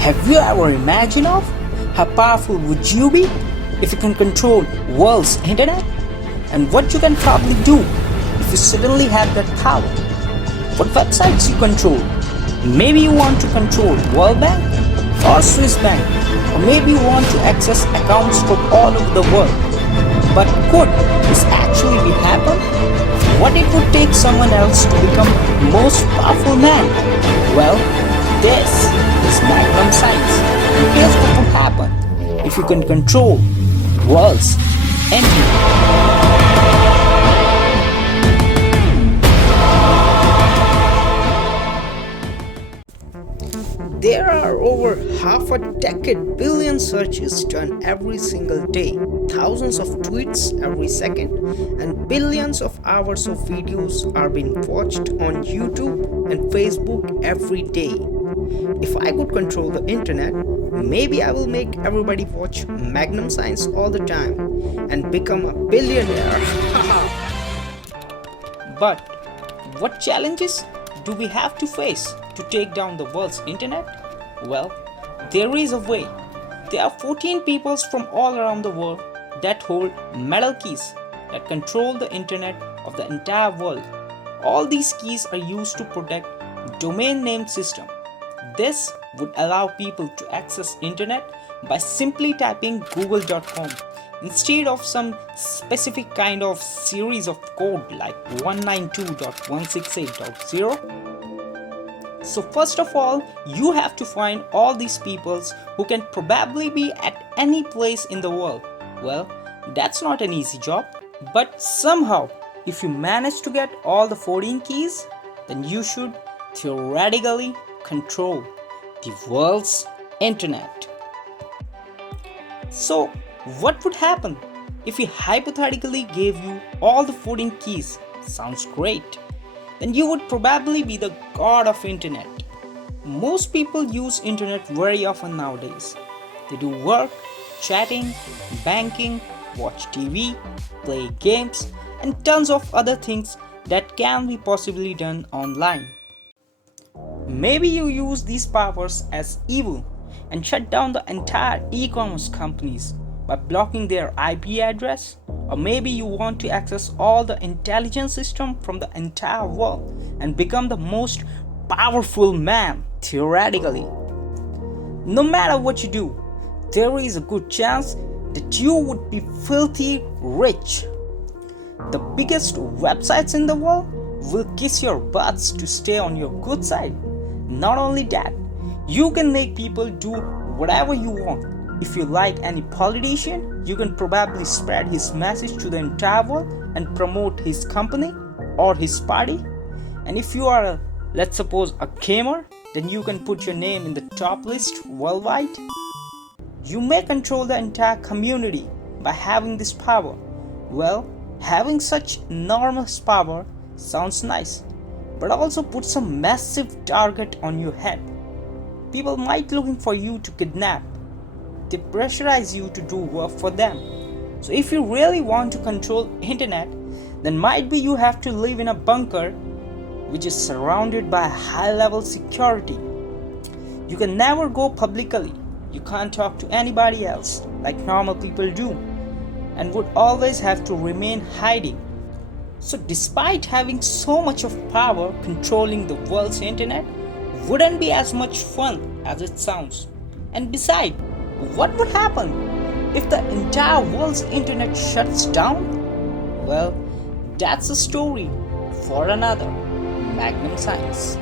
Have you ever imagined of how powerful would you be if you can control world's internet? And what you can probably do if you suddenly have that power? What websites you control? Maybe you want to control World Bank or Swiss Bank, or maybe you want to access accounts from all over the world. But could this actually be happen? What it would take someone else to become the most powerful man? Well, this is Magnum Science. And here's what would happen if you can control world's internet. There are over half a decade billion searches done every single day, thousands of tweets every second, and billions of hours of videos are being watched on YouTube and Facebook every day. If I could control the internet, maybe I will make everybody watch Magnum Science all the time and become a billionaire. But what challenges do we have to face to take down the world's internet? Well, there is a way. There are 14 peoples from all around the world that hold metal keys that control the internet of the entire world. All these keys are used to protect domain name system. This would allow people to access internet by simply typing google.com instead of some specific kind of series of code like 192.168.0. So first of all, you have to find all these peoples who can probably be at any place in the world. Well, that's not an easy job, but somehow if you manage to get all the 14 keys, then you should theoretically control the world's internet. So what would happen if we hypothetically gave you all the 14 keys? Sounds great. Then you would probably be the god of internet. Most people use internet very often nowadays. They do work, chatting, banking, watch TV, play games, and tons of other things that can be possibly done online. Maybe you use these powers as evil and shut down the entire e-commerce companies by blocking their IP address, or maybe you want to access all the intelligence system from the entire world and become the most powerful man theoretically. No matter what you do, there is a good chance that you would be filthy rich. The biggest websites in the world will kiss your butts to stay on your good side. Not only that, you can make people do whatever you want. If you like any politician, you can probably spread his message to the entire world and promote his company or his party. And if you are let's suppose a gamer, then you can put your name in the top list worldwide. You may control the entire community by having this power. Well, having such enormous power sounds nice, but also put some massive target on your head. People might looking for you to kidnap. They pressurize you to do work for them. So if you really want to control internet, then might be you have to live in a bunker which is surrounded by high level security. You can never go publicly. You can't talk to anybody else like normal people do, and would always have to remain hiding. So despite having so much of power, controlling the world's internet wouldn't be as much fun as it sounds. And besides, what would happen if the entire world's internet shuts down? Well, that's a story for another Magnum Science.